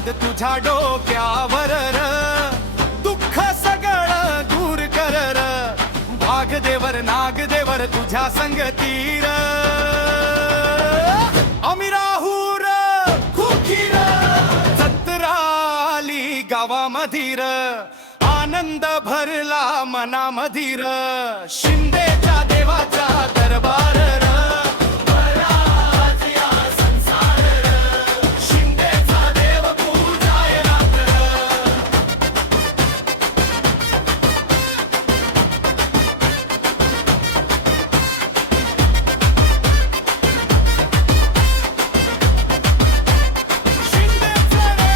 आशीर्वाद तुझ्या डोक्यावर र, दुःख सगळं दूर कर र, वाघदेवर नागदेवर तुझ्या संगतीर, आम्ही राहू र खुखीर, जत्रा आली गावामधीर, आनंद भरला मनामधीर, शिंदेच्या देवाचा दरबार र, भराज या संसार र, शिंदेचा देव पूजाय रात्र. शिंदेचं रे.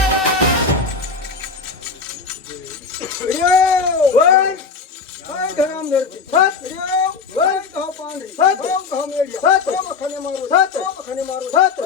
काय घराम धरती सत वन घाव पांढरी सत घाव मेडिया सत खाने मारू सत खाने मारू सत